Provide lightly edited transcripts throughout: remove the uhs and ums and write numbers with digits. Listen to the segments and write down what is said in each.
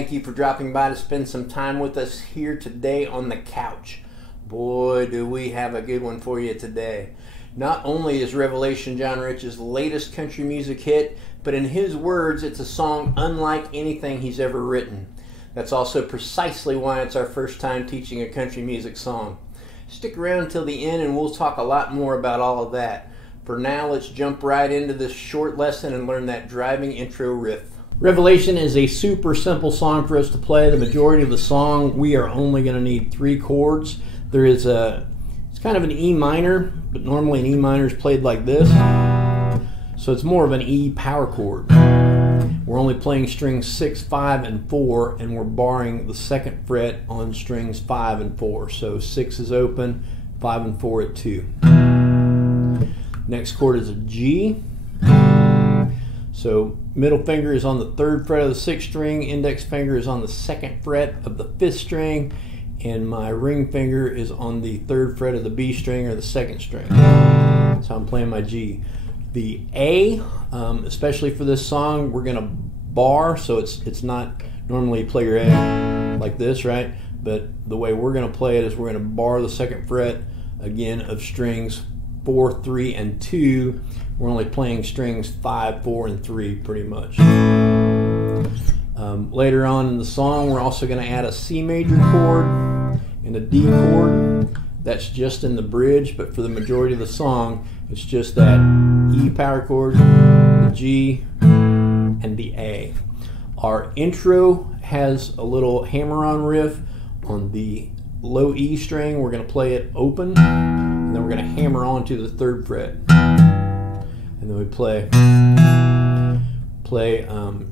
thank you for dropping by to spend some time with us here today on the couch. Boy, do we have a good one for you today. Not only is Revelation John Rich's latest country music hit, but in his words, it's a song unlike anything he's ever written. That's also precisely why it's our first time teaching a country music song. Stick around till the end and we'll talk a lot more about all of that. For now, let's jump right into this short lesson and learn that driving intro riff. Revelation is a super simple song for us to play. The majority of the song, we are only going to need 3 chords. It's kind of an E minor, but normally an E minor is played like this. So it's more of an E power chord. We're only playing strings 6, 5, and 4, and we're barring the 2nd fret on strings 5 and 4. So 6 is open, 5 and 4 at 2. Next chord is a G. So middle finger is on the 3rd fret of the 6th string, index finger is on the 2nd fret of the 5th string, and my ring finger is on the 3rd fret of the B string or the 2nd string. So I'm playing my G. The A, especially for this song, we're going to bar, so it's not normally you play your A like this, right? But the way we're going to play it is we're going to bar the 2nd fret again of strings 4, 3, and 2. We're only playing strings 5, 4, and 3 pretty much. Later on in the song, we're also going to add a C major chord and a D chord. That's just in the bridge, but for the majority of the song, it's just that E power chord, the G, and the A. Our intro has a little hammer-on riff on the low E string. We're going to play it open, and then we're going to hammer on to the 3rd fret. And then we play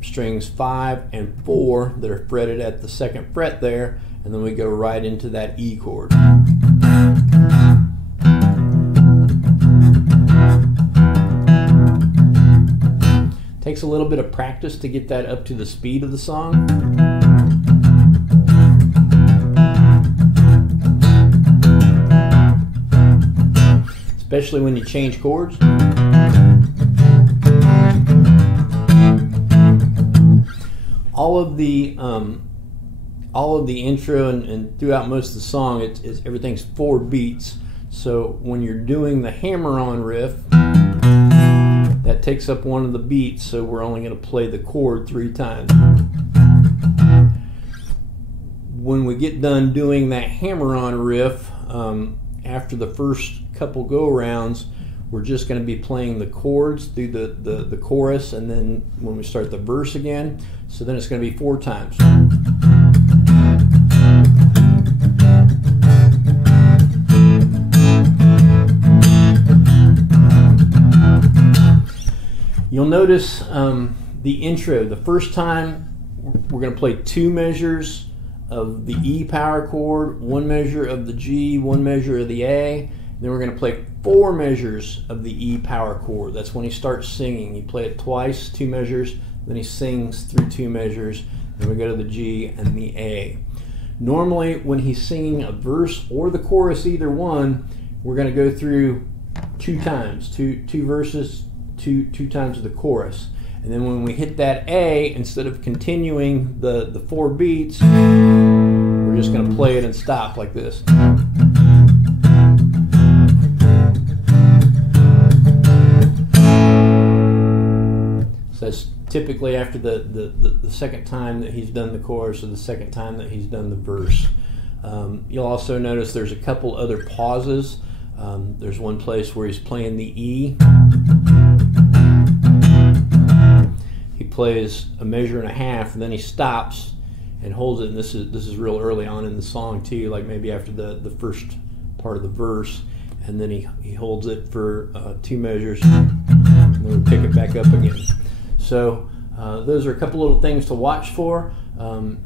strings 5 and 4 that are fretted at the 2nd fret there, and then we go right into that E chord. Takes a little bit of practice to get that up to the speed of the song. Especially when you change chords. All of the intro and throughout most of the song, everything's 4 beats. So when you're doing the hammer-on riff, that takes up one of the beats. So we're only going to play the chord 3 times. When we get done doing that hammer-on riff, after the first couple go-arounds, we're just going to be playing the chords through the chorus, and then when we start the verse again, so then it's going to be 4 times. You'll notice the intro, the first time we're going to play 2 measures of the E power chord, 1 measure of the G, 1 measure of the A. Then we're going to play 4 measures of the E power chord. That's when he starts singing. You play it twice, 2 measures, then he sings through 2 measures, then we go to the G and the A. Normally, when he's singing a verse or the chorus, either one, we're going to go through 2 times, two verses, two times of the chorus. And then when we hit that A, instead of continuing the 4 beats, we're just going to play it and stop like this. So that's typically after the second time that he's done the chorus or the second time that he's done the verse. You'll also notice there's a couple other pauses. There's one place where he's playing the E. He plays a measure and a half, and then he stops and holds it. And this is real early on in the song too, like maybe after the first part of the verse. And then he holds it for 2 measures, and then we pick it back up again. So those are a couple little things to watch for.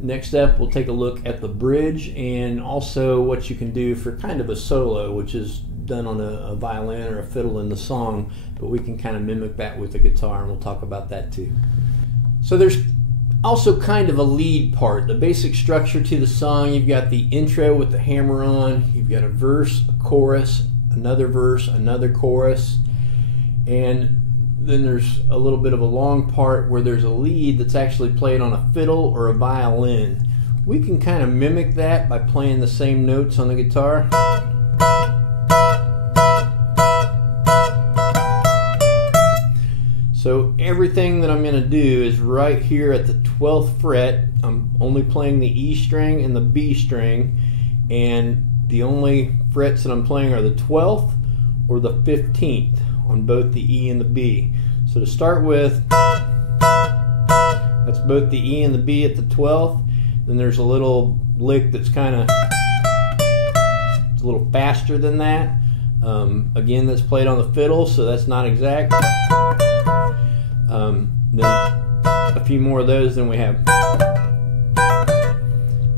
Next up, we'll take a look at the bridge and also what you can do for kind of a solo, which is done on a violin or a fiddle in the song, but we can kind of mimic that with the guitar, and we'll talk about that too. So there's also kind of a lead part, the basic structure to the song. You've got the intro with the hammer on, you've got a verse, a chorus, another verse, another chorus, and then there's a little bit of a long part where there's a lead that's actually played on a fiddle or a violin. We can kind of mimic that by playing the same notes on the guitar. So everything that I'm going to do is right here at the 12th fret. I'm only playing the E string and the B string, and the only frets that I'm playing are the 12th or the 15th on both the E and the B. So to start with, that's both the E and the B at the 12th. Then there's a little lick that's kind of, it's a little faster than that. Again, that's played on the fiddle, so that's not exact. Then a few more of those, then we have,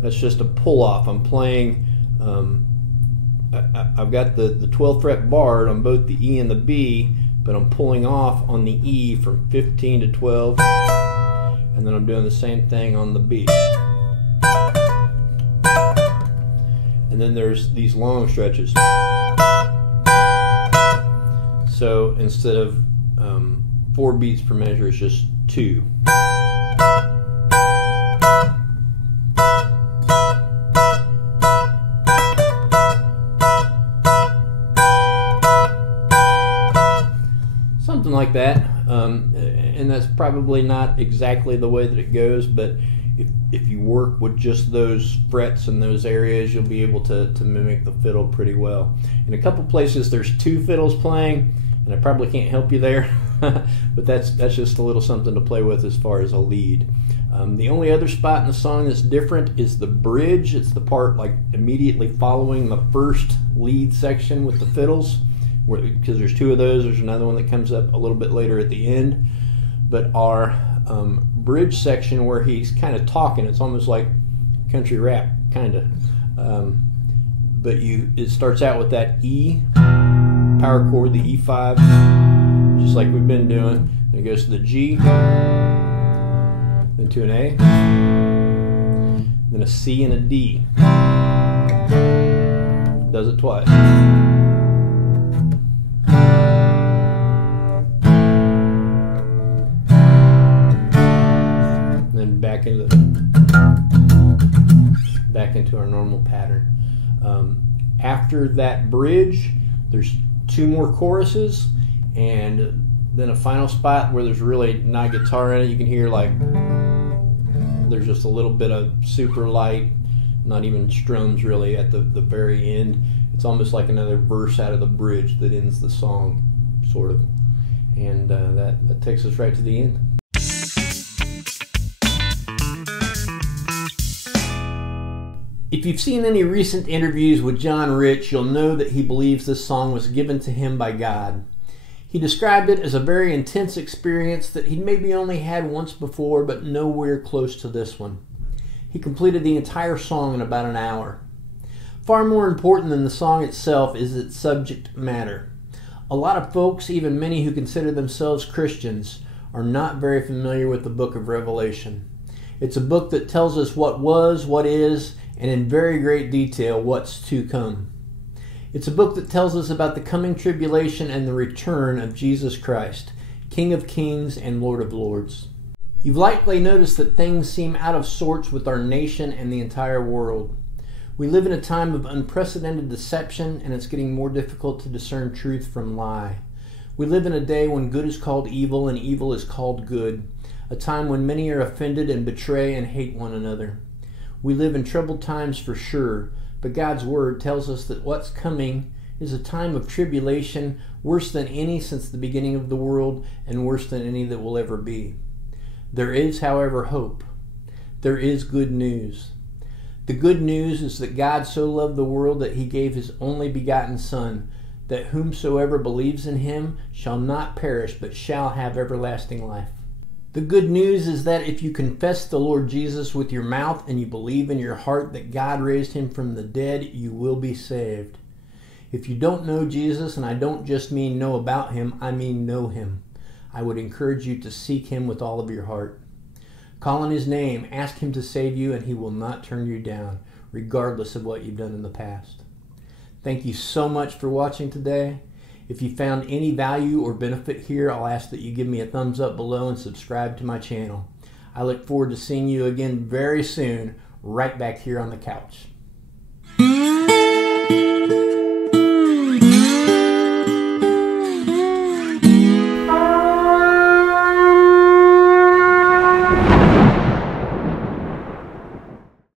that's just a pull off. I'm playing, I've got the 12th fret barred on both the E and the B, but I'm pulling off on the E from 15 to 12, and then I'm doing the same thing on the B. And then there's these long stretches. So instead of 4 beats per measure, it's just 2. Something like that, and that's probably not exactly the way that it goes, but if you work with just those frets in those areas, you'll be able to mimic the fiddle pretty well. In a couple places there's 2 fiddles playing, and I probably can't help you there, but that's just a little something to play with as far as a lead. The only other spot in the song that's different is the bridge. It's the part like immediately following the first lead section with the fiddles, because there's 2 of those. There's another one that comes up a little bit later at the end. But our bridge section where he's kind of talking, it's almost like country rap, kind of. But it starts out with that E power chord, the E5, just like we've been doing. Then it goes to the G, then to an A, then a C and a D. Does it twice. Then back into our normal pattern. After that bridge, there's 2 more choruses, and then a final spot where there's really not guitar in it. You can hear like there's just a little bit of super light, not even strums really at the very end. It's almost like another verse out of the bridge that ends the song, sort of. And that takes us right to the end. If you've seen any recent interviews with John Rich, you'll know that he believes this song was given to him by God. He described it as a very intense experience that he'd maybe only had once before, but nowhere close to this one. He completed the entire song in about an hour. Far more important than the song itself is its subject matter. A lot of folks, even many who consider themselves Christians, are not very familiar with the book of Revelation. It's a book that tells us what was, what is, and in very great detail what's to come. It's a book that tells us about the coming tribulation and the return of Jesus Christ, King of Kings and Lord of Lords. You've likely noticed that things seem out of sorts with our nation and the entire world. We live in a time of unprecedented deception, and it's getting more difficult to discern truth from lie. We live in a day when good is called evil and evil is called good, a time when many are offended and betray and hate one another. We live in troubled times for sure, but God's Word tells us that what's coming is a time of tribulation worse than any since the beginning of the world and worse than any that will ever be. There is, however, hope. There is good news. The good news is that God so loved the world that he gave his only begotten Son, that whomsoever believes in him shall not perish but shall have everlasting life. The good news is that if you confess the Lord Jesus with your mouth and you believe in your heart that God raised him from the dead, you will be saved. If you don't know Jesus, and I don't just mean know about him, I mean know him, I would encourage you to seek him with all of your heart. Call on his name, ask him to save you, and he will not turn you down, regardless of what you've done in the past. Thank you so much for watching today. If you found any value or benefit here, I'll ask that you give me a thumbs up below and subscribe to my channel. I look forward to seeing you again very soon, right back here on the couch.